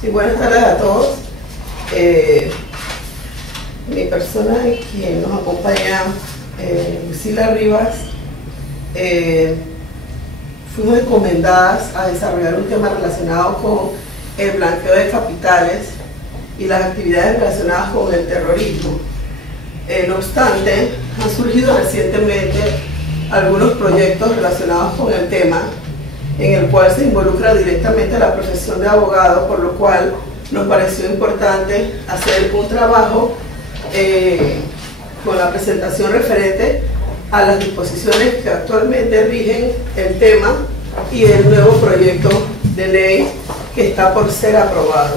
Sí, buenas tardes a todos. Mi persona y quien nos acompaña, Lucila Rivas, fuimos encomendadas a desarrollar un tema relacionado con el blanqueo de capitales y las actividades relacionadas con el terrorismo. No obstante, han surgido recientemente algunos proyectos relacionados con el tema, en el cual se involucra directamente la profesión de abogado, por lo cual nos pareció importante hacer un trabajo con la presentación referente a las disposiciones que actualmente rigen el tema y el nuevo proyecto de ley que está por ser aprobado.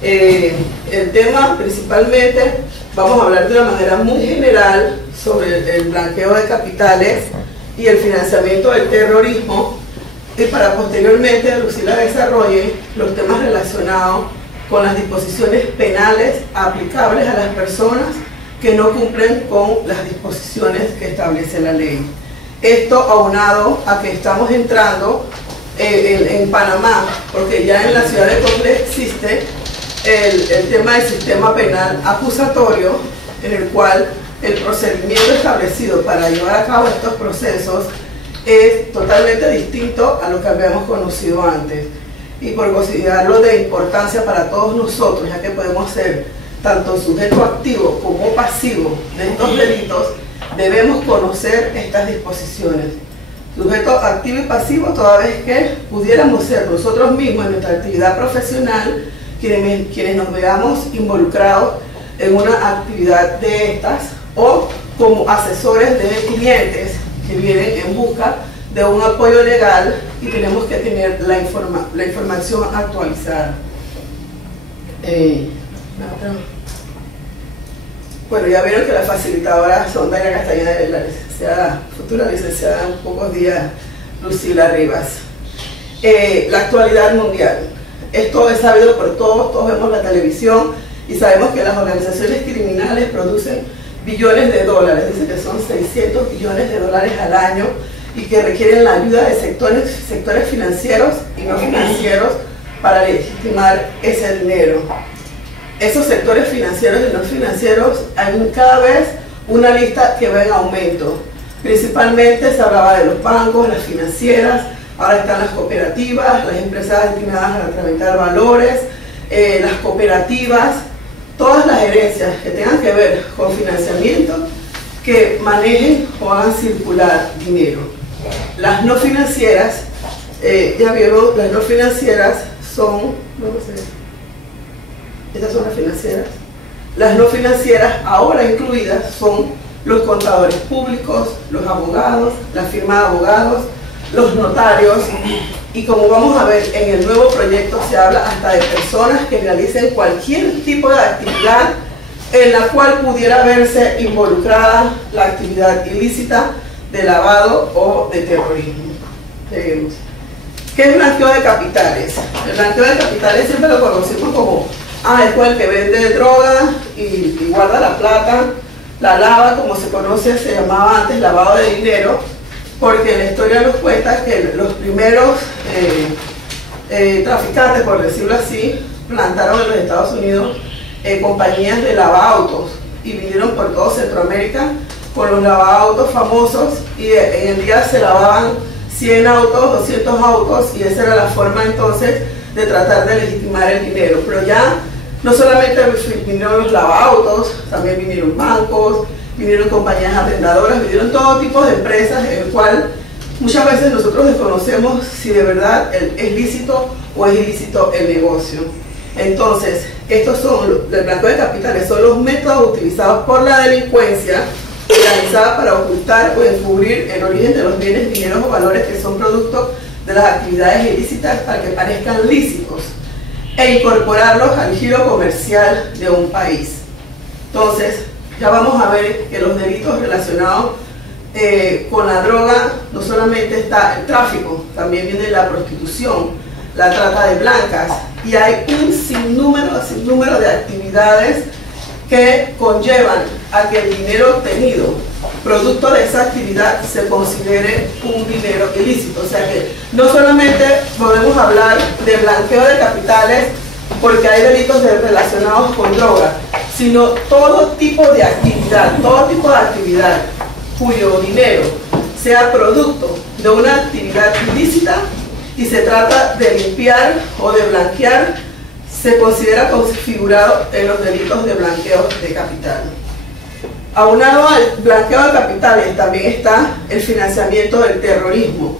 El tema principalmente, vamos a hablar de una manera muy general sobre el blanqueo de capitales y el financiamiento del terrorismo, y para posteriormente Lucila desarrolle los temas relacionados con las disposiciones penales aplicables a las personas que no cumplen con las disposiciones que establece la ley. Esto aunado a que estamos entrando en Panamá, porque ya en la ciudad de Cocle existe el tema del sistema penal acusatorio, en el cual el procedimiento establecido para llevar a cabo estos procesos es totalmente distinto a lo que habíamos conocido antes, y por considerarlo de importancia para todos nosotros, ya que podemos ser tanto sujeto activo como pasivo de estos delitos, debemos conocer estas disposiciones. Sujeto activo y pasivo, toda vez que pudiéramos ser nosotros mismos en nuestra actividad profesional quienes nos veamos involucrados en una actividad de estas, o como asesores de clientes que vienen en busca de un apoyo legal y tenemos que tener la información actualizada. Bueno, ya vieron que las facilitadoras son Daira Castañeda, de la licenciada, futura licenciada en pocos días, Lucila Rivas. La actualidad mundial. Esto es sabido por todos, todos vemos la televisión y sabemos que las organizaciones criminales producen billones de dólares, dice que son 600 billones de dólares al año, y que requieren la ayuda de sectores financieros y no financieros para legitimar ese dinero. Esos sectores financieros y no financieros, hay cada vez una lista que va en aumento. Principalmente se hablaba de los bancos, las financieras, ahora están las cooperativas, las empresas destinadas a tramitar valores, las cooperativas, todas las herencias que tengan que ver con financiamiento que manejen o hagan circular dinero. Las no financieras, ya vieron, las no financieras son, estas son las financieras. Las no financieras ahora incluidas son los contadores públicos, los abogados, la firma de abogados, los notarios, y como vamos a ver en el nuevo proyecto se habla hasta de personas que realicen cualquier tipo de actividad en la cual pudiera verse involucrada la actividad ilícita de lavado o de terrorismo. Seguimos. ¿Qué es blanqueo de capitales? El blanqueo de capitales siempre lo conocemos como es el que vende droga y guarda la plata, la lava, como se conoce, se llamaba antes lavado de dinero, porque la historia nos cuenta que los primeros traficantes, por decirlo así, plantaron en los Estados Unidos compañías de lavaautos y vinieron por todo Centroamérica con los lavaautos famosos, y en el día se lavaban 100 autos, 200 autos, y esa era la forma entonces de tratar de legitimar el dinero. Pero ya no solamente vinieron los lavaautos, también vinieron bancos, vinieron compañías arrendadoras, vinieron todo tipo de empresas, en el cual muchas veces nosotros desconocemos si de verdad es lícito o es ilícito el negocio. Entonces, estos son, el blanqueo de capitales son los métodos utilizados por la delincuencia organizada para ocultar o encubrir el origen de los bienes, dineros o valores que son producto de las actividades ilícitas para que parezcan lícitos, e incorporarlos al giro comercial de un país. Entonces, ya vamos a ver que los delitos relacionados con la droga, no solamente está el tráfico, también viene la prostitución, la trata de blancas, y hay un sinnúmero de actividades que conllevan a que el dinero obtenido producto de esa actividad se considere un dinero ilícito. O sea que no solamente podemos hablar de blanqueo de capitales porque hay delitos relacionados con droga, sino todo tipo de actividad cuyo dinero sea producto de una actividad ilícita y se trata de limpiar o de blanquear, se considera configurado en los delitos de blanqueo de capital. Aunado al blanqueo de capitales también está el financiamiento del terrorismo.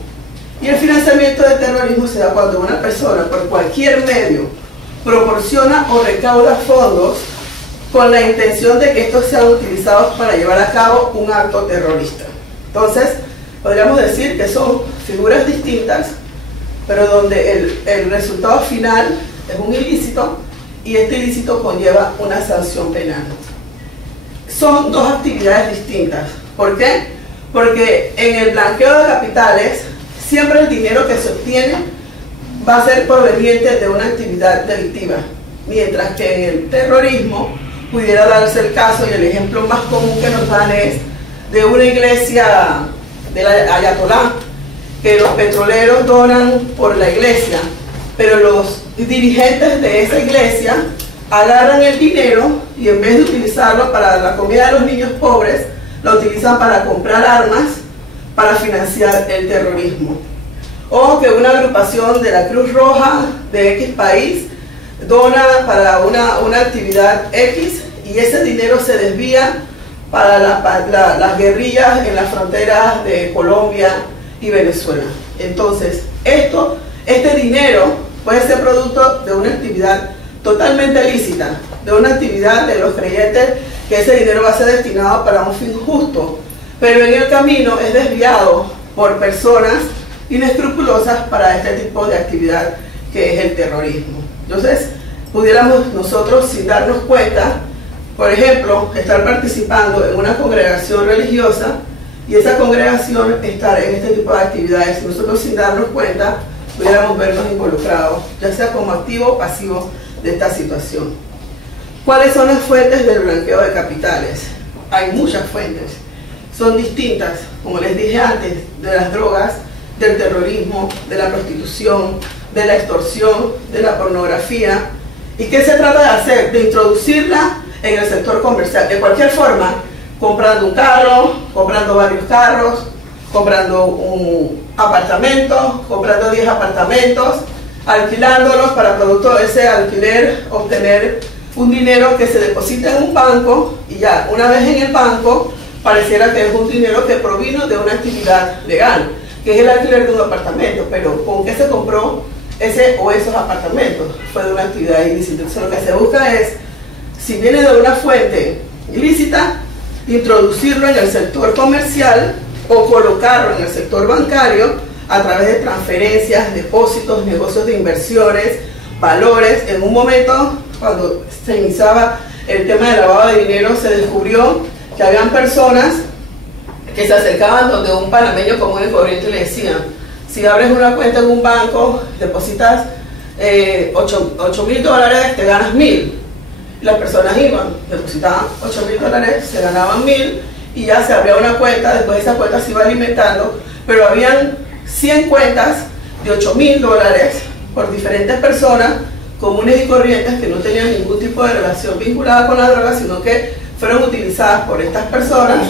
Y el financiamiento del terrorismo se da cuando una persona por cualquier medio proporciona o recauda fondos con la intención de que estos sean utilizados para llevar a cabo un acto terrorista. Entonces, podríamos decir que son figuras distintas, pero donde el resultado final es un ilícito y este ilícito conlleva una sanción penal. Son dos actividades distintas. ¿Por qué? Porque en el blanqueo de capitales siempre el dinero que se obtiene va a ser proveniente de una actividad delictiva, mientras que en el terrorismo pudiera darse el caso, y el ejemplo más común que nos dan es de una iglesia de la Ayatolá, que los petroleros donan por la iglesia, pero los dirigentes de esa iglesia agarran el dinero y en vez de utilizarlo para la comida de los niños pobres, lo utilizan para comprar armas para financiar el terrorismo. O que una agrupación de la Cruz Roja de X país dona para una actividad X y ese dinero se desvía para las guerrillas en las fronteras de Colombia y Venezuela. Entonces, este dinero puede ser producto de una actividad totalmente lícita, de una actividad de los creyentes que ese dinero va a ser destinado para un fin justo, pero en el camino es desviado por personas inescrupulosas para este tipo de actividad que es el terrorismo. Entonces, pudiéramos nosotros, sin darnos cuenta, por ejemplo, estar participando en una congregación religiosa y esa congregación estar en este tipo de actividades, nosotros sin darnos cuenta pudiéramos vernos involucrados, ya sea como activo o pasivo de esta situación. ¿Cuáles son las fuentes del blanqueo de capitales? Hay muchas fuentes, son distintas, como les dije antes, de las drogas, del terrorismo, de la prostitución, de la extorsión, de la pornografía. ¿Y qué se trata de hacer? De introducirla en el sector comercial, de cualquier forma, comprando un carro, comprando varios carros, comprando un apartamento, comprando 10 apartamentos, alquilándolos para producto de ese alquiler obtener un dinero que se deposita en un banco y ya, una vez en el banco, pareciera que es un dinero que provino de una actividad legal, que es el alquiler de un apartamento, pero ¿con qué se compró ese o esos apartamentos? Fue de una actividad ilícita. Entonces lo que se busca es, si viene de una fuente ilícita, introducirlo en el sector comercial o colocarlo en el sector bancario a través de transferencias, depósitos, negocios de inversiones, valores. En un momento, cuando se iniciaba el tema de lavado de dinero, se descubrió que habían personas que se acercaban donde un panameño común y corriente le decían: si abres una cuenta en un banco, depositas $8.000, te ganas 1.000. Las personas iban, depositaban $8.000, se ganaban 1.000 y ya se abría una cuenta. Después esa cuenta se iba alimentando, pero habían 100 cuentas de $8.000 por diferentes personas comunes y corrientes que no tenían ningún tipo de relación vinculada con la droga, sino que fueron utilizadas por estas personas,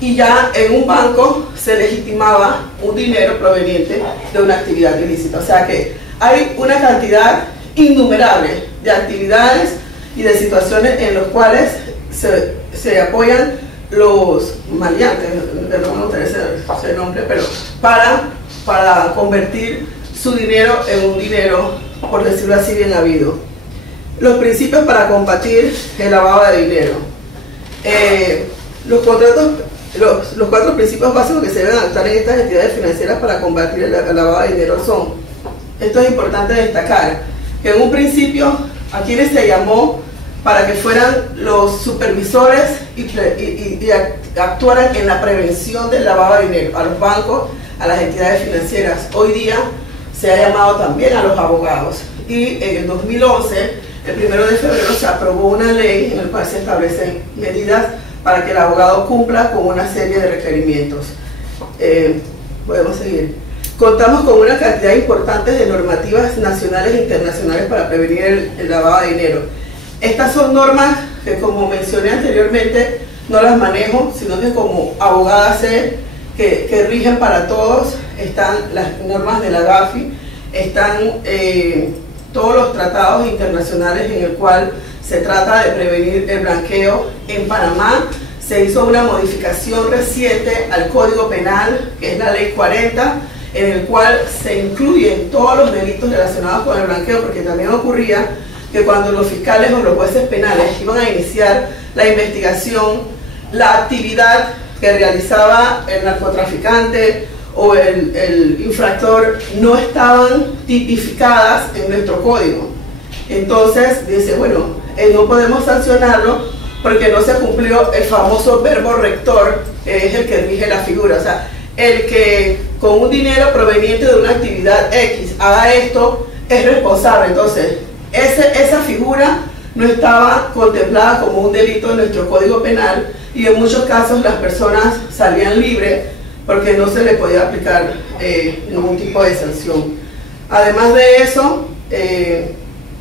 y ya en un banco se legitimaba un dinero proveniente de una actividad ilícita. O sea que hay una cantidad innumerable de actividades y de situaciones en las cuales se apoyan los maleantes, no me interesa ese nombre, pero para convertir su dinero en un dinero, por decirlo así, bien habido. Los principios para combatir el lavado de dinero. Los 4 principios básicos que se deben adoptar en estas entidades financieras para combatir el lavado de dinero son, esto es importante destacar, que en un principio a quienes se llamó para que fueran los supervisores y actuaran en la prevención del lavado de dinero, a los bancos, a las entidades financieras. Hoy día se ha llamado también a los abogados, y en el 2011, el 1 de febrero, se aprobó una ley en la cual se establecen medidas para que el abogado cumpla con una serie de requerimientos. Podemos seguir. Contamos con una cantidad importante de normativas nacionales e internacionales para prevenir el lavado de dinero. Estas son normas que, como mencioné anteriormente, no las manejo, sino que como abogada sé que rigen para todos. Están las normas de la GAFI, están todos los tratados internacionales en el cual se trata de prevenir el blanqueo. En Panamá se hizo una modificación reciente al Código Penal, que es la Ley 40, en el cual se incluyen todos los delitos relacionados con el blanqueo, porque también ocurría que cuando los fiscales o los jueces penales iban a iniciar la investigación, la actividad que realizaba el narcotraficante o el infractor no estaban tipificadas en nuestro código. Entonces dice, bueno, no podemos sancionarlo porque no se cumplió el famoso verbo rector, que es el que rige la figura. O sea, el que con un dinero proveniente de una actividad X haga esto es responsable. Entonces, esa figura no estaba contemplada como un delito en nuestro Código Penal, y en muchos casos las personas salían libres porque no se les podía aplicar ningún tipo de sanción. Además de eso,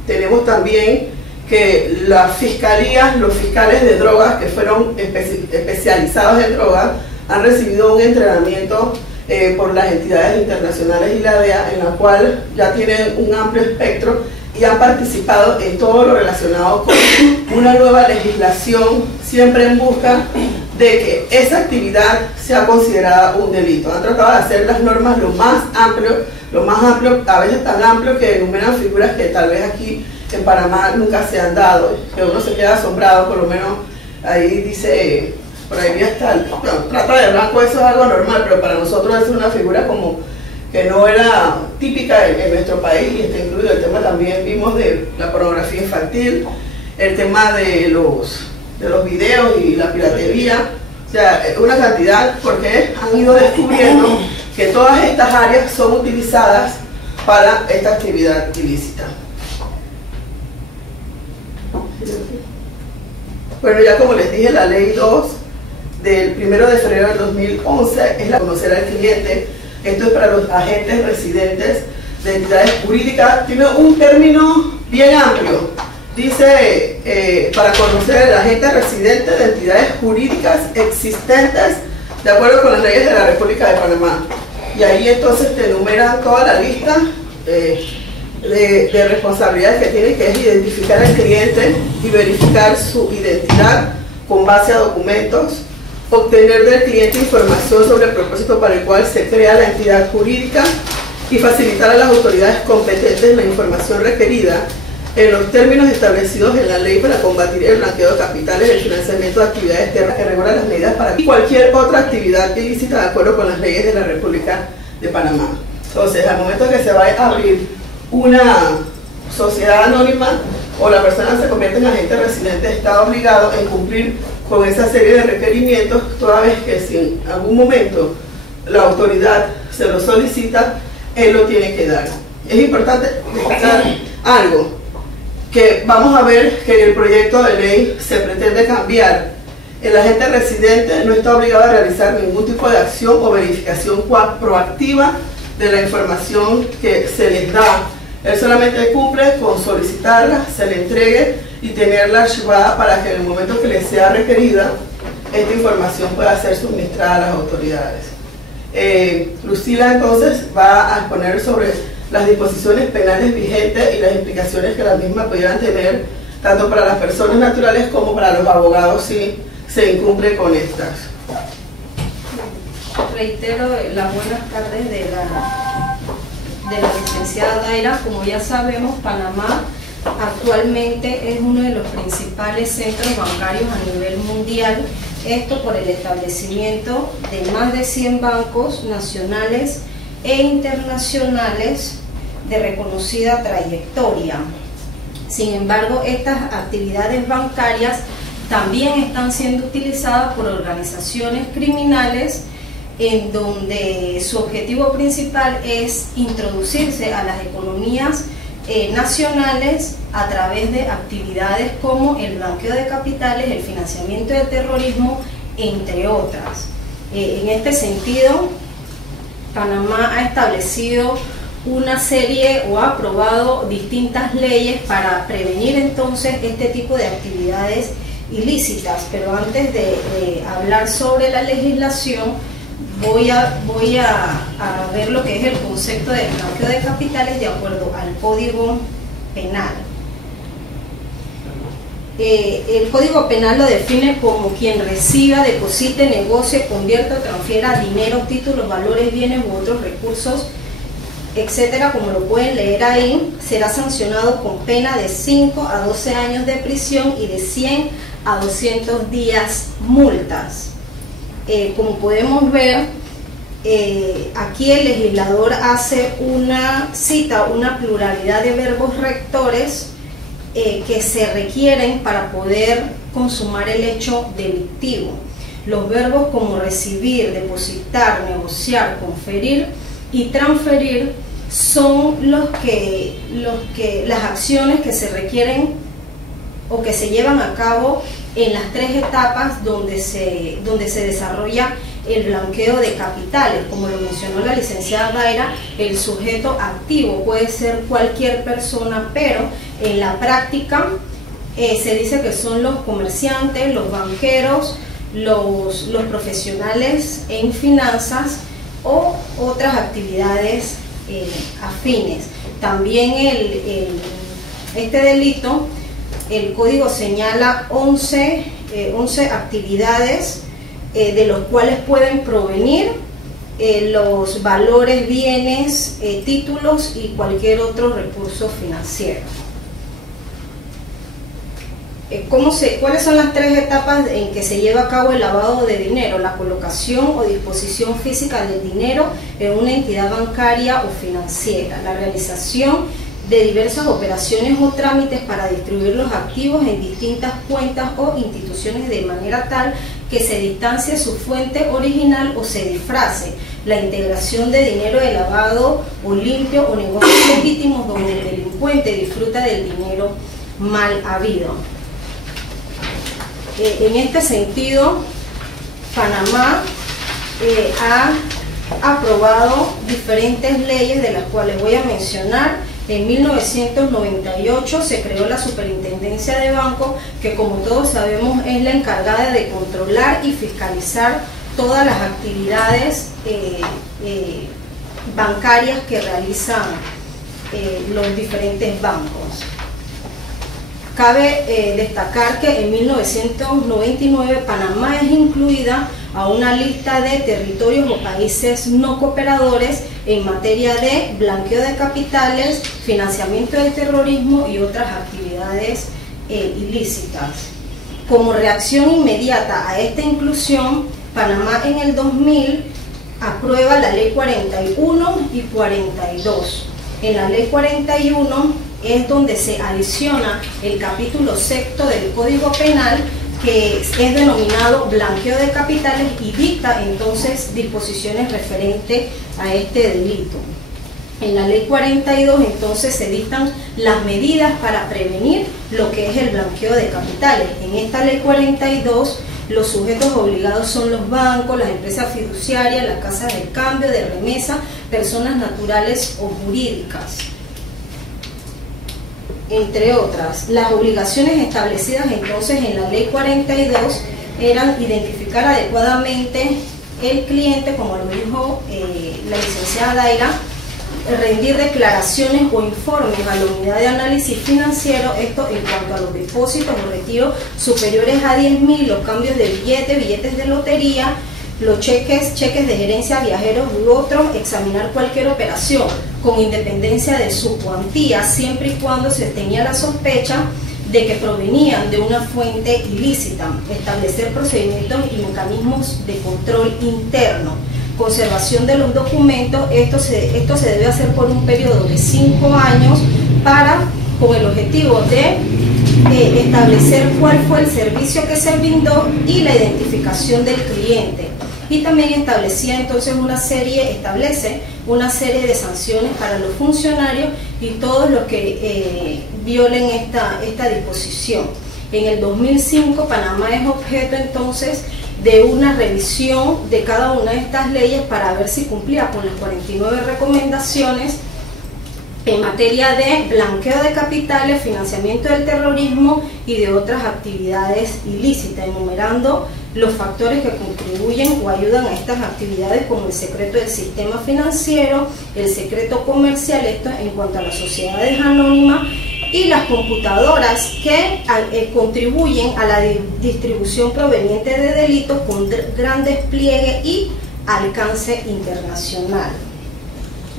tenemos también que las fiscalías, los fiscales de drogas que fueron especializados en drogas, han recibido un entrenamiento por las entidades internacionales y la DEA, en la cual ya tienen un amplio espectro y han participado en todo lo relacionado con una nueva legislación, siempre en busca de que esa actividad sea considerada un delito. Han tratado de hacer las normas lo más amplio, a veces tan amplio que enumeran figuras que tal vez aquí en Panamá nunca se han dado, que uno se queda asombrado. Por lo menos ahí dice, por ahí está, trata de blanco, eso es algo normal, pero para nosotros es una figura como que no era típica en nuestro país, y está incluido el tema también, vimos, de la pornografía infantil, el tema de los videos y la piratería. O sea, una cantidad, porque han ido descubriendo que todas estas áreas son utilizadas para esta actividad ilícita. Bueno, ya como les dije, la ley 2 del 1 de febrero del 2011 es la de conocer al cliente. Esto es para los agentes residentes de entidades jurídicas. Tiene un término bien amplio. Dice, para conocer al agente residente de entidades jurídicas existentes de acuerdo con las leyes de la República de Panamá. Y ahí entonces te enumeran toda la lista de responsabilidades que tiene, que es identificar al cliente y verificar su identidad con base a documentos, obtener del cliente información sobre el propósito para el cual se crea la entidad jurídica y facilitar a las autoridades competentes la información requerida en los términos establecidos en la ley para combatir el blanqueo de capitales, el financiamiento de actividades externas que regula las medidas para y cualquier otra actividad ilícita de acuerdo con las leyes de la República de Panamá. Entonces, al momento que se va a abrir una sociedad anónima o la persona se convierte en agente residente, está obligado en cumplir con esa serie de requerimientos, toda vez que si en algún momento la autoridad se lo solicita, él lo tiene que dar. Es importante destacar algo, que vamos a ver que en el proyecto de ley se pretende cambiar. El agente residente no está obligado a realizar ningún tipo de acción o verificación proactiva de la información que se les da. Él solamente cumple con solicitarla, se le entregue y tenerla archivada para que en el momento que le sea requerida, esta información pueda ser suministrada a las autoridades. Lucila entonces va a exponer sobre las disposiciones penales vigentes y las implicaciones que las mismas pudieran tener, tanto para las personas naturales como para los abogados si se incumple con estas. Reitero las buenas tardes de la licenciada Daira. Como ya sabemos, Panamá actualmente es uno de los principales centros bancarios a nivel mundial, esto por el establecimiento de más de 100 bancos nacionales e internacionales de reconocida trayectoria. Sin embargo, estas actividades bancarias también están siendo utilizadas por organizaciones criminales en donde su objetivo principal es introducirse a las economías nacionales a través de actividades como el blanqueo de capitales, el financiamiento del terrorismo, entre otras. En este sentido, Panamá ha establecido una serie o ha aprobado distintas leyes para prevenir entonces este tipo de actividades ilícitas. Pero antes de hablar sobre la legislación, voy a ver lo que es el concepto de blanqueo de capitales de acuerdo al Código Penal. El Código Penal lo define como quien reciba, deposite, negocie, convierta o transfiera dinero, títulos, valores, bienes u otros recursos, etcétera, como lo pueden leer ahí, será sancionado con pena de 5 a 12 años de prisión y de 100 a 200 días multas. Como podemos ver, aquí el legislador hace una pluralidad de verbos rectores que se requieren para poder consumar el hecho delictivo. Los verbos como recibir, depositar, negociar, conferir y transferir son las acciones que se requieren o que se llevan a cabo en las tres etapas donde se desarrolla el blanqueo de capitales. Como lo mencionó la licenciada Daira, el sujeto activo puede ser cualquier persona, pero en la práctica se dice que son los comerciantes, los banqueros, los profesionales en finanzas o otras actividades afines. También este delito, el código señala 11 actividades de los cuales pueden provenir los valores, bienes, títulos y cualquier otro recurso financiero. ¿Cuáles son las tres etapas en que se lleva a cabo el lavado de dinero? La colocación o disposición física del dinero en una entidad bancaria o financiera, la realización de diversas operaciones o trámites para distribuir los activos en distintas cuentas o instituciones de manera tal que se distancie su fuente original o se disfrace, la integración de dinero de lavado o limpio o negocios legítimos donde el delincuente disfruta del dinero mal habido. En este sentido, Panamá ha aprobado diferentes leyes, de las cuales voy a mencionar. En 1998 se creó la Superintendencia de Bancos, que como todos sabemos es la encargada de controlar y fiscalizar todas las actividades bancarias que realizan los diferentes bancos. Cabe destacar que en 1999 Panamá es incluida a una lista de territorios o países no cooperadores en materia de blanqueo de capitales, financiamiento del terrorismo y otras actividades ilícitas. Como reacción inmediata a esta inclusión, Panamá en el 2000 aprueba la Ley 41 y 42. En la Ley 41 es donde se adiciona el capítulo sexto del Código Penal, que es denominado blanqueo de capitales, y dicta entonces disposiciones referentes a este delito. En la Ley 42 entonces se dictan las medidas para prevenir lo que es el blanqueo de capitales. En esta Ley 42 los sujetos obligados son los bancos, las empresas fiduciarias, las casas de cambio, de remesa, personas naturales o jurídicas, entre otras. Las obligaciones establecidas entonces en la Ley 42 eran identificar adecuadamente el cliente, como lo dijo la licenciada Daira, rendir declaraciones o informes a la unidad de análisis financiero, esto en cuanto a los depósitos o retiros superiores a 10.000, los cambios de billetes de lotería, los cheques de gerencia, viajeros u otros, examinar cualquier operación con independencia de su cuantía, siempre y cuando se tenía la sospecha de que provenían de una fuente ilícita, establecer procedimientos y mecanismos de control interno, conservación de los documentos. Esto se debe hacer por un periodo de 5 años con el objetivo de establecer cuál fue el servicio que se brindó y la identificación del cliente. y también establece una serie de sanciones para los funcionarios y todos los que violen esta disposición. En el 2005 Panamá es objeto entonces de una revisión de cada una de estas leyes para ver si cumplía con las 49 recomendaciones en materia de blanqueo de capitales, financiamiento del terrorismo y de otras actividades ilícitas, enumerando los factores que contribuyen o ayudan a estas actividades, como el secreto del sistema financiero, el secreto comercial, esto en cuanto a las sociedades anónimas, y las computadoras que contribuyen a la distribución proveniente de delitos con gran despliegue y alcance internacional.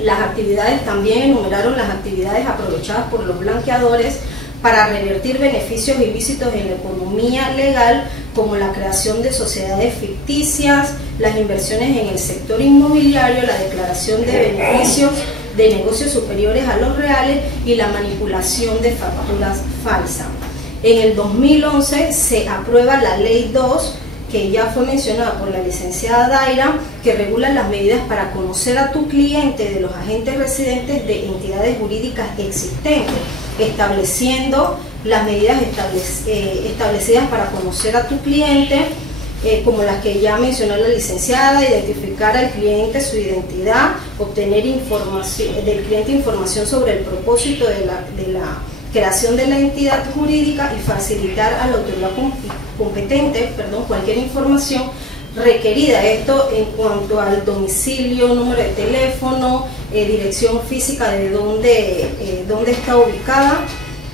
Las actividades también enumeraron las actividades aprovechadas por los blanqueadores para revertir beneficios ilícitos en la economía legal, como la creación de sociedades ficticias, las inversiones en el sector inmobiliario, la declaración de beneficios de negocios superiores a los reales y la manipulación de facturas falsas. En el 2011 se aprueba la Ley 2, que ya fue mencionada por la licenciada Daira, que regula las medidas para conocer a tu cliente de los agentes residentes de entidades jurídicas existentes, estableciendo las medidas establecidas para conocer a tu cliente, como las que ya mencionó la licenciada: identificar al cliente, su identidad, obtener del cliente información sobre el propósito de la creación de la entidad jurídica y facilitar a la autoridad competente, cualquier información requerida. Esto en cuanto al domicilio, número de teléfono, dirección física de dónde está ubicada,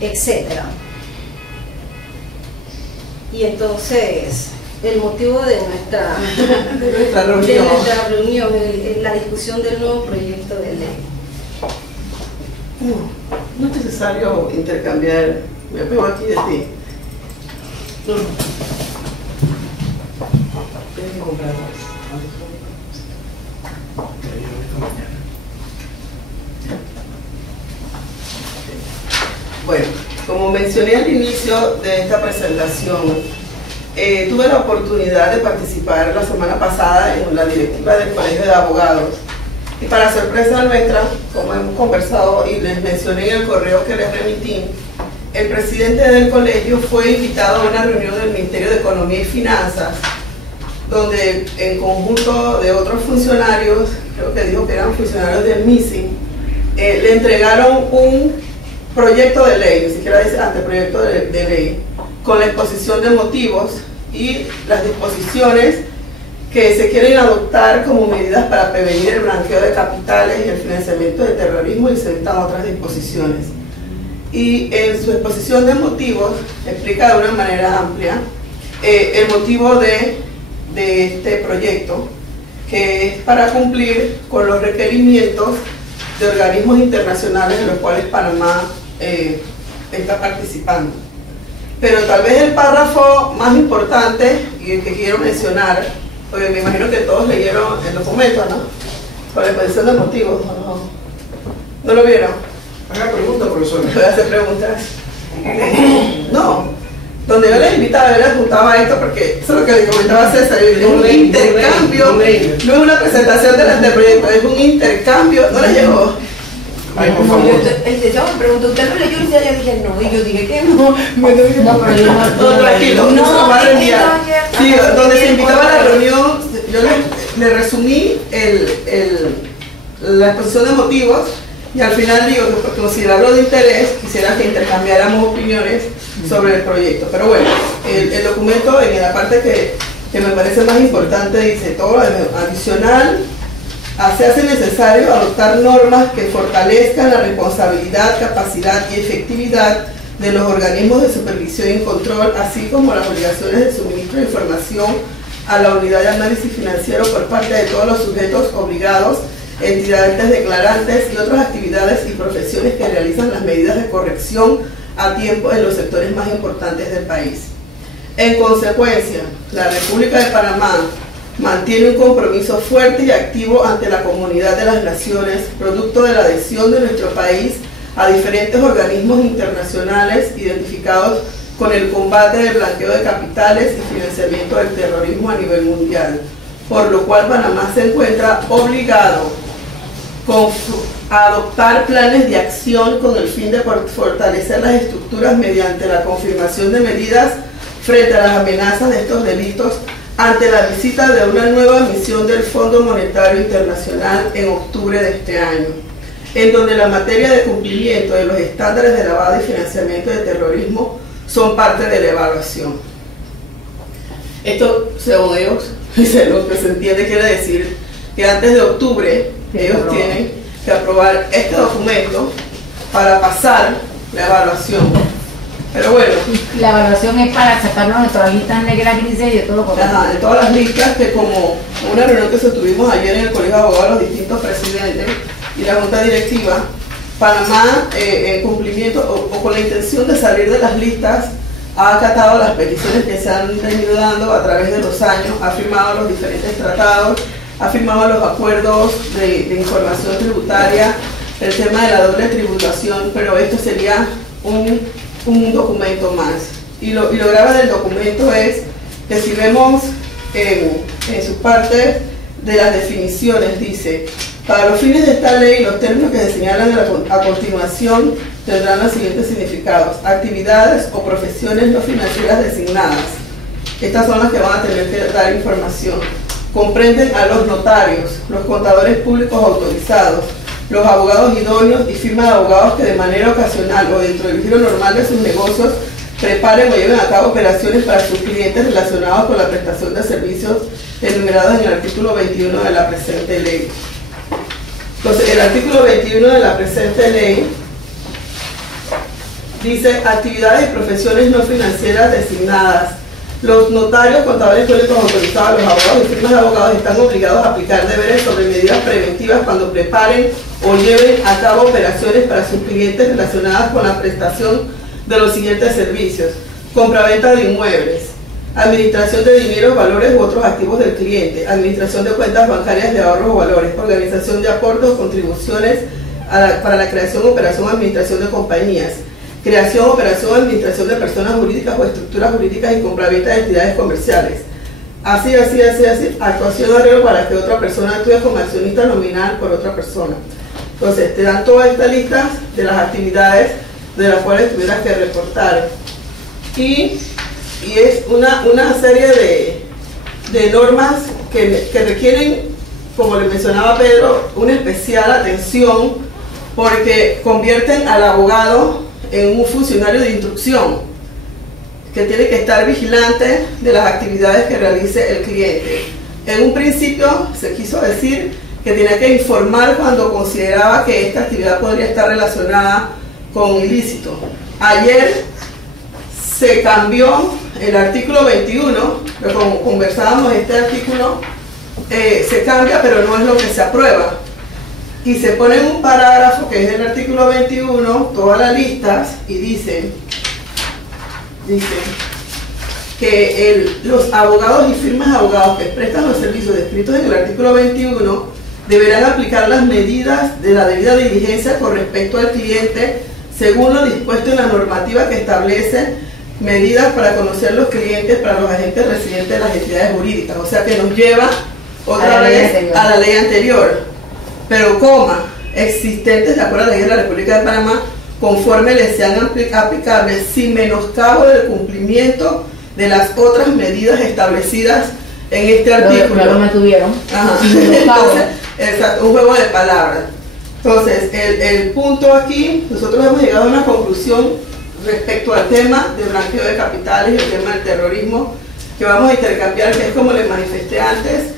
etcétera. Y entonces el motivo de nuestra reunión, la discusión del nuevo proyecto de ley. No es necesario intercambiar, me pego aquí de ti. Tienes que comprar Bueno, como mencioné al inicio de esta presentación, tuve la oportunidad de participar la semana pasada en la directiva del Colegio de Abogados. Y para sorpresa nuestra, como hemos conversado y les mencioné en el correo que les remití, el presidente del colegio fue invitado a una reunión del Ministerio de Economía y Finanzas, donde en conjunto de otros funcionarios, creo que dijo que eran funcionarios del MISI, le entregaron un proyecto de ley, ni siquiera dice anteproyecto de ley, con la exposición de motivos y las disposiciones que se quieren adoptar como medidas para prevenir el blanqueo de capitales y el financiamiento del terrorismo, y se dictan otras disposiciones. Y en su exposición de motivos explica de una manera amplia el motivo de este proyecto, que es para cumplir con los requerimientos de organismos internacionales en los cuales Panamá está participando. Pero tal vez el párrafo más importante y el que quiero mencionar, porque me imagino que todos leyeron el documento, ¿no? Con la exposición de motivos, ¿no lo vieron? Haga preguntas, profesor. Voy a hacer preguntas. No, donde yo les invitaba, yo les preguntaba esto, porque eso es lo que le comentaba a César, es un intercambio, no es una presentación del anteproyecto, es un intercambio. ¿No le llegó? Ay, por favor. El licenciado me preguntó, ¿usted no leyó? Y yo dije no, y yo dije que no. No, pero yo No, tranquilo, no se va a reenviar. Sí, donde se invitaba a la reunión, yo le resumí la exposición de motivos, y al final digo que por considerarlo de interés quisiera que intercambiáramos opiniones sobre el proyecto. Pero bueno, el documento en la parte que me parece más importante dice: todo lo adicional se hace necesario adoptar normas que fortalezcan la responsabilidad, capacidad y efectividad de los organismos de supervisión y control, así como las obligaciones de suministro de información a la unidad de análisis financiero por parte de todos los sujetos obligados, entidades declarantes y otras actividades y profesiones que realizan las medidas de corrección a tiempo en los sectores más importantes del país. En consecuencia, la República de Panamá mantiene un compromiso fuerte y activo ante la comunidad de las naciones, producto de la adhesión de nuestro país a diferentes organismos internacionales identificados con el combate del blanqueo de capitales y financiamiento del terrorismo a nivel mundial, por lo cual Panamá se encuentra obligado a adoptar planes de acción con el fin de fortalecer las estructuras mediante la confirmación de medidas frente a las amenazas de estos delitos ante la visita de una nueva misión del Fondo Monetario Internacional en octubre de este año, en donde la materia de cumplimiento de los estándares de lavado y financiamiento de terrorismo son parte de la evaluación. Esto, según ellos, lo que se entiende quiere decir que antes de octubre ellos tienen que aprobar este documento para pasar la evaluación. Pero bueno. La evaluación es para sacarnos de todas las listas negras, grises y de todo lo contrario. De todas las listas, que como una reunión que tuvimos ayer en el Colegio de Abogados, los distintos presidentes y la Junta Directiva, Panamá, en cumplimiento o con la intención de salir de las listas, ha acatado las peticiones que se han venido dando a través de los años, ha firmado los diferentes tratados, ha firmado los acuerdos de información tributaria, el tema de la doble tributación, pero esto sería un documento más. Y lo grave del documento es que si vemos en su parte de las definiciones, dice: para los fines de esta ley, los términos que se señalan a continuación tendrán los siguientes significados: actividades o profesiones no financieras designadas. Estas son las que van a tener que dar información. Comprenden a los notarios, los contadores públicos autorizados, los abogados idóneos y firmas de abogados que de manera ocasional o dentro del giro normal de sus negocios preparen o lleven a cabo operaciones para sus clientes relacionados con la prestación de servicios enumerados en el artículo 21 de la presente ley. Entonces, el artículo 21 de la presente ley dice: actividades y profesiones no financieras designadas. Los notarios, contadores públicos autorizados, los abogados y firmas de abogados están obligados a aplicar deberes sobre medidas preventivas cuando preparen o lleven a cabo operaciones para sus clientes relacionadas con la prestación de los siguientes servicios: compraventa de inmuebles, administración de dinero, valores u otros activos del cliente, administración de cuentas bancarias de ahorros o valores, organización de aportes o contribuciones para la creación, operación, administración de compañías, creación, operación, administración de personas jurídicas o estructuras jurídicas y compraventa de entidades comerciales. Así, actuación de arreglo para que otra persona actúe como accionista nominal por otra persona. Entonces, te dan toda esta lista de las actividades de las cuales tuvieras que reportar. Y es una serie de normas que requieren, como le mencionaba Pedro, una especial atención, porque convierten al abogado en un funcionario de instrucción que tiene que estar vigilante de las actividades que realice el cliente. En un principio se quiso decir que tenía que informar cuando consideraba que esta actividad podría estar relacionada con ilícito. Ayer se cambió el artículo 21, pero como conversábamos, este artículo se cambia, pero no es lo que se aprueba. Y se pone en un parágrafo que es el artículo 21, todas las listas, y dice que los abogados y firmas de abogados que prestan los servicios descritos en el artículo 21 deberán aplicar las medidas de la debida diligencia con respecto al cliente según lo dispuesto en la normativa que establece medidas para conocer los clientes para los agentes residentes de las entidades jurídicas. O sea que nos lleva otra vez a la ley anterior. Pero existentes de acuerdo a la ley de la República de Panamá, conforme les sean aplicables, sin menoscabo del cumplimiento de las otras medidas establecidas en este artículo. Lo mantuvieron. Entonces, exacto, un juego de palabras. Entonces, el punto aquí, nosotros hemos llegado a una conclusión respecto al tema de blanqueo de capitales y el tema del terrorismo, que vamos a intercambiar, que es como les manifesté antes,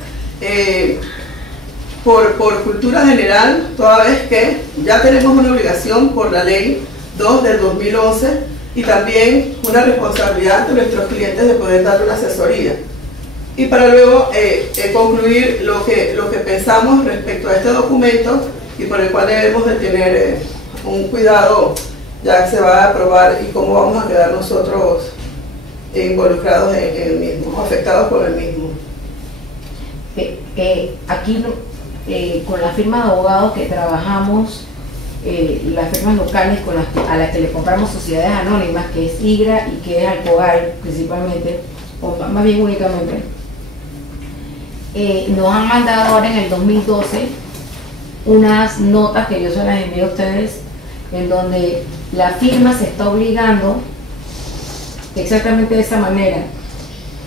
por cultura general, toda vez que ya tenemos una obligación por la ley 2 del 2011 y también una responsabilidad ante nuestros clientes de poder darle una asesoría. Y para luego concluir lo que pensamos respecto a este documento y por el cual debemos de tener un cuidado ya que se va a aprobar y cómo vamos a quedar nosotros involucrados en el mismo, afectados por el mismo. Aquí con la firma de abogados que trabajamos, las firmas locales a las que le compramos sociedades anónimas, que es IGRA y que es Alcogal principalmente, o más bien únicamente, nos han mandado ahora en el 2012 unas notas que yo se las envié a ustedes, en donde la firma se está obligando exactamente de esa manera.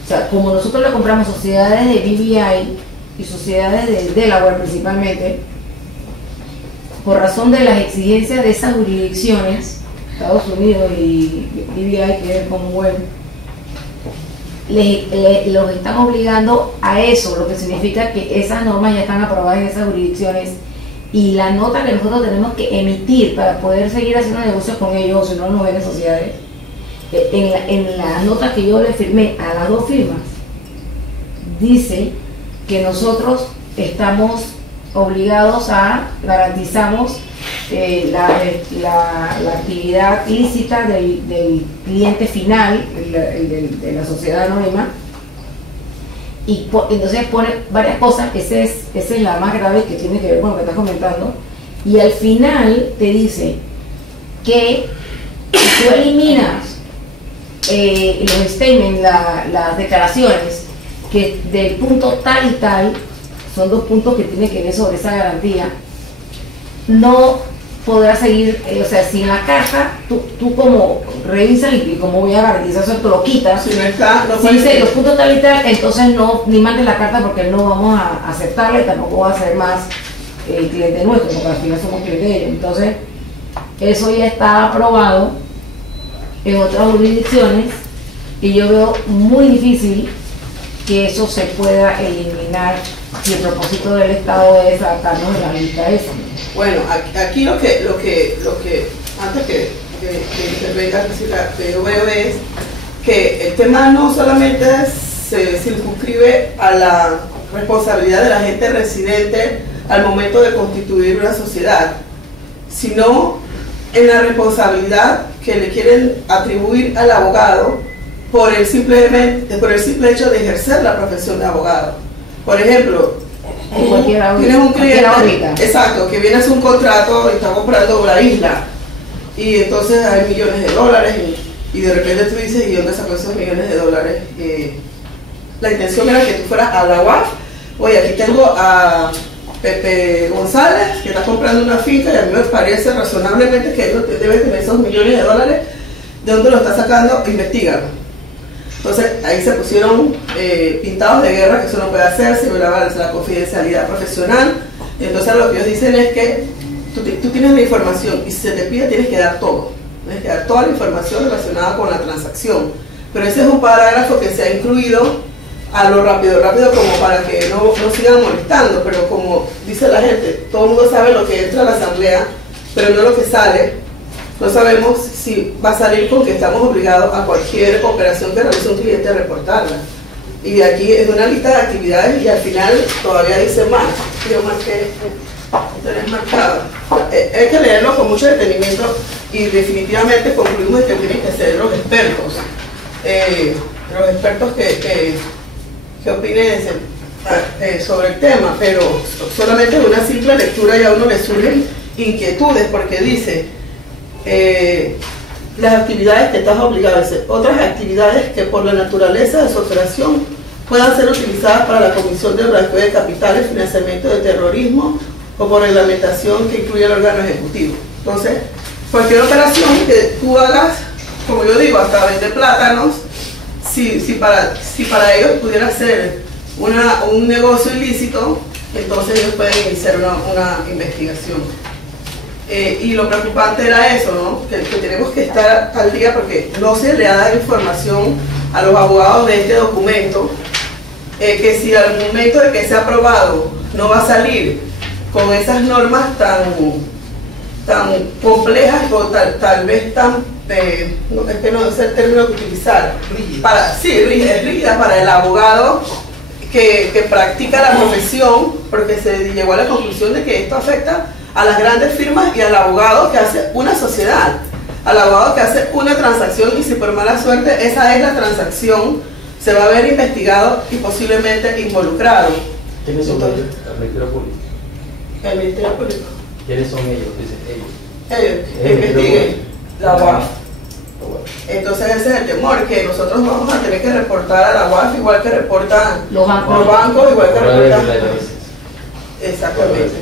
O sea, como nosotros le compramos sociedades de BVI y sociedades de Delaware principalmente, por razón de las exigencias de esas jurisdicciones, Estados Unidos y BVI, que es el Commonwealth, los están obligando a eso, lo que significa que esas normas ya están aprobadas en esas jurisdicciones, y la nota que nosotros tenemos que emitir para poder seguir haciendo negocios con ellos, o si no nos ven en sociedades, en la nota que yo le firmé a las dos firmas, dice que nosotros estamos obligados garantizamos la actividad lícita del cliente final, de la sociedad anónima, y entonces pone varias cosas. Esa es la más grave, que tiene que ver con lo que estás comentando, y al final te dice que si tú eliminas los statements, las declaraciones, que del punto tal y tal, son dos puntos que tiene que ver sobre esa garantía, no podrás seguir, o sea, si en la carta tú como revisas y como voy a garantizar eso, tú lo quitas. Si no está, no si puede dice ser. los puntos tal y tal, entonces no, ni mandes la carta, porque no vamos a aceptarla y tampoco va a ser más cliente nuestro, porque al final somos clientes de ellos. Entonces, eso ya está aprobado en otras jurisdicciones y yo veo muy difícil que eso se pueda eliminar si el propósito del Estado es sacarnos de la lista esa. Bueno, aquí lo que antes que intervenga, que yo veo es que el tema no solamente se circunscribe a la responsabilidad de la gente residente al momento de constituir una sociedad, sino en la responsabilidad que le quieren atribuir al abogado por el simple hecho de ejercer la profesión de abogado. Por ejemplo, tienes un cliente, exacto, que viene a hacer un contrato y está comprando una isla, y entonces hay millones de dólares, y de repente tú dices, ¿y dónde sacó esos millones de dólares? La intención era que tú fueras a la UAF. Oye, aquí tengo a Pepe González, que está comprando una finca, y a mí me parece razonablemente que él debe tener esos millones de dólares. ¿De dónde lo está sacando? Investígalo. Entonces ahí se pusieron pintados de guerra, que eso no puede hacerse, violaba la confidencialidad profesional. Entonces lo que ellos dicen es que tú tienes la información, y si se te pide tienes que dar todo, tienes que dar toda la información relacionada con la transacción. Pero ese es un parágrafo que se ha incluido a lo rápido, como para que no sigan molestando, pero como dice la gente, todo el mundo sabe lo que entra a la asamblea, pero no lo que sale. No sabemos si va a salir con que estamos obligados a cualquier operación que realice un cliente a reportarla. Y de aquí es una lista de actividades, y al final todavía dice más. Yo marqué, tenés marcado. Hay que leerlo con mucho detenimiento, y definitivamente concluimos que tienen que ser los expertos. Los expertos que opinen sobre el tema, pero solamente de una simple lectura ya a uno le surgen inquietudes, porque dice las actividades que estás obligado a hacer, otras actividades que por la naturaleza de su operación puedan ser utilizadas para la comisión de blanqueo de capitales, financiamiento de terrorismo o por reglamentación que incluye el órgano ejecutivo. Entonces, cualquier operación que tú hagas, como yo digo, hasta vender plátanos, si para ellos pudiera ser un negocio ilícito, entonces ellos pueden iniciar una investigación. Y lo preocupante era eso, ¿no? Que tenemos que estar al día, porque no se le ha dado información a los abogados de este documento, que si al momento de que sea aprobado no va a salir con esas normas tan complejas, o tal vez tan, no, es que no es el término que utilizar, rígida para el abogado que practica la profesión, porque se llegó a la conclusión de que esto afecta a las grandes firmas y al abogado que hace una sociedad, al abogado que hace una transacción, y si por mala suerte esa es la transacción, se va a ver investigado y posiblemente involucrado. ¿Quiénes son ellos? El Ministerio Público. El Ministerio Público. ¿Quiénes son ellos? Dicen ellos. Ellos investiguen la UAF. Bueno. Entonces ese es el temor, que nosotros vamos a tener que reportar a la UAF igual que reportan Los bancos. igual que Ahora reportan. de la veces. Exactamente.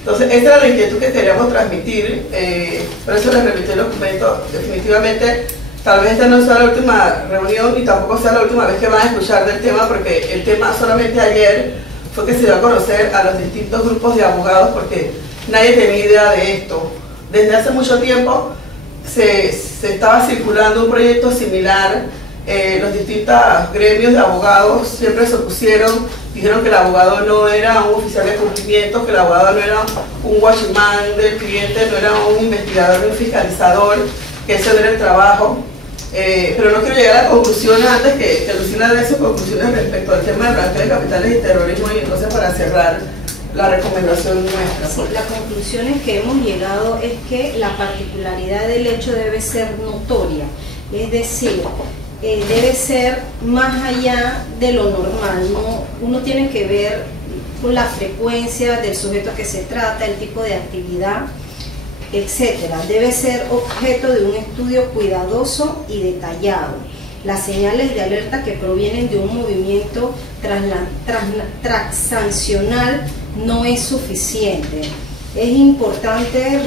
Entonces, esta era la inquietud que queríamos transmitir, por eso les remito el documento. Definitivamente, tal vez esta no sea la última reunión y tampoco sea la última vez que van a escuchar del tema, porque el tema solamente ayer fue que se dio a conocer a los distintos grupos de abogados, porque nadie tenía idea de esto. Desde hace mucho tiempo se estaba circulando un proyecto similar. Los distintos gremios de abogados siempre se opusieron, dijeron que el abogado no era un oficial de cumplimiento, que el abogado no era un watchman del cliente, no era un investigador, un fiscalizador, que ese no era el trabajo. Pero no quiero llegar a la conclusión antes que Lucila dé sus conclusiones respecto al tema del blanqueo de capitales y terrorismo, y entonces para cerrar la recomendación nuestra. Sí, las conclusiones que hemos llegado es que la particularidad del hecho debe ser notoria, es decir, debe ser más allá de lo normal, ¿no? Uno tiene que ver con la frecuencia del sujeto que se trata, el tipo de actividad, etcétera. Debe ser objeto de un estudio cuidadoso y detallado. Las señales de alerta que provienen de un movimiento transaccional no es suficiente. Es importante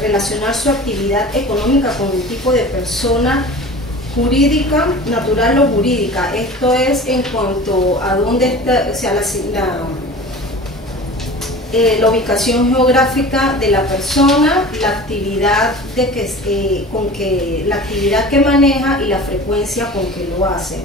relacionar su actividad económica con un tipo de persona jurídica, natural o jurídica. Esto es en cuanto a dónde está, o sea, la ubicación geográfica de la persona, la actividad la actividad que maneja y la frecuencia con que lo hace.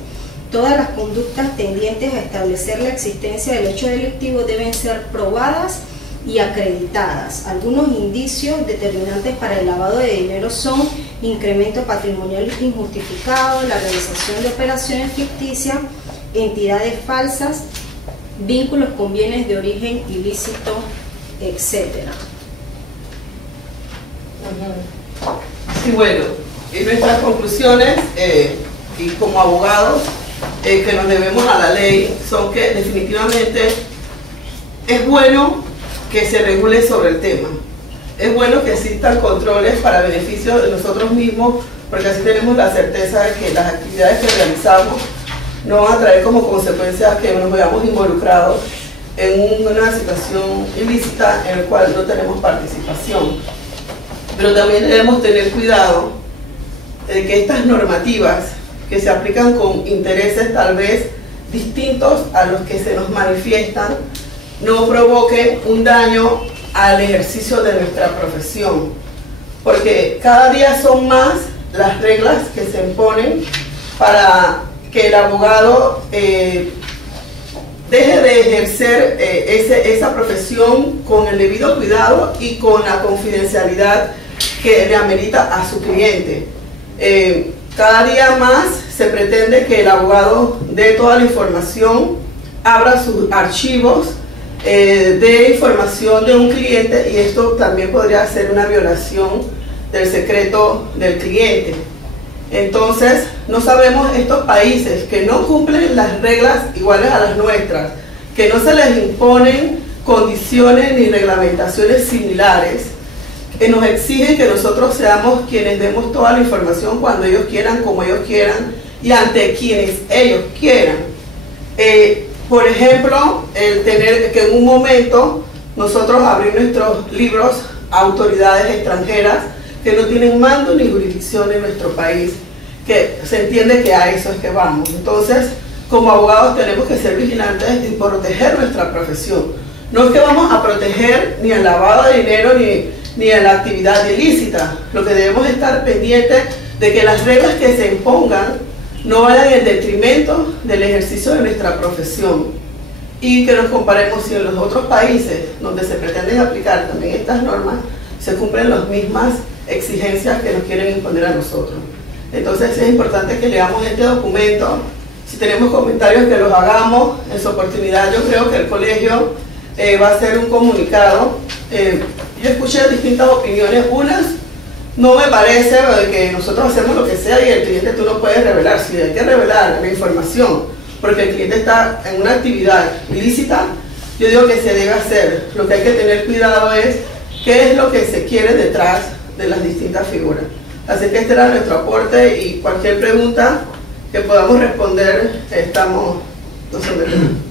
Todas las conductas tendientes a establecer la existencia del hecho delictivo deben ser probadas y acreditadas. Algunos indicios determinantes para el lavado de dinero son incremento patrimonial injustificado, la realización de operaciones ficticias, entidades falsas, vínculos con bienes de origen ilícito, etc. Sí, bueno, y nuestras conclusiones, y como abogados que nos debemos a la ley, son que definitivamente es bueno que se regule sobre el tema. Es bueno que existan controles para beneficio de nosotros mismos, porque así tenemos la certeza de que las actividades que realizamos no van a traer como consecuencia que nos veamos involucrados en una situación ilícita en la cual no tenemos participación. Pero también debemos tener cuidado de que estas normativas que se aplican con intereses tal vez distintos a los que se nos manifiestan no provoquen un daño al ejercicio de nuestra profesión, porque cada día son más las reglas que se imponen para que el abogado deje de ejercer esa profesión con el debido cuidado y con la confidencialidad que le amerita a su cliente. Cada día más se pretende que el abogado dé toda la información, abra sus archivos de información de un cliente, y esto también podría ser una violación del secreto del cliente. Entonces, no sabemos estos países que no cumplen las reglas iguales a las nuestras, que no se les imponen condiciones ni reglamentaciones similares, que nos exigen que nosotros seamos quienes demos toda la información cuando ellos quieran, como ellos quieran y ante quienes ellos quieran. Por ejemplo, el tener que en un momento nosotros abrir nuestros libros a autoridades extranjeras que no tienen mando ni jurisdicción en nuestro país, que se entiende que a eso es que vamos. Entonces, como abogados tenemos que ser vigilantes y proteger nuestra profesión. No es que vamos a proteger ni el lavado de dinero ni a la actividad ilícita. Lo que debemos estar pendientes de que las reglas que se impongan no vayan en detrimento del ejercicio de nuestra profesión, y que nos comparemos si en los otros países donde se pretenden aplicar también estas normas se cumplen las mismas exigencias que nos quieren imponer a nosotros. Entonces es importante que leamos este documento. Si tenemos comentarios, que los hagamos en su oportunidad. Yo creo que el colegio va a hacer un comunicado. Yo escuché distintas opiniones. Unas, no me parece que nosotros hacemos lo que sea y el cliente tú no puedes revelar. Si hay que revelar la información porque el cliente está en una actividad ilícita, yo digo que se debe hacer. Lo que hay que tener cuidado es qué es lo que se quiere detrás de las distintas figuras. Así que este era nuestro aporte y cualquier pregunta que podamos responder, nos sometemos.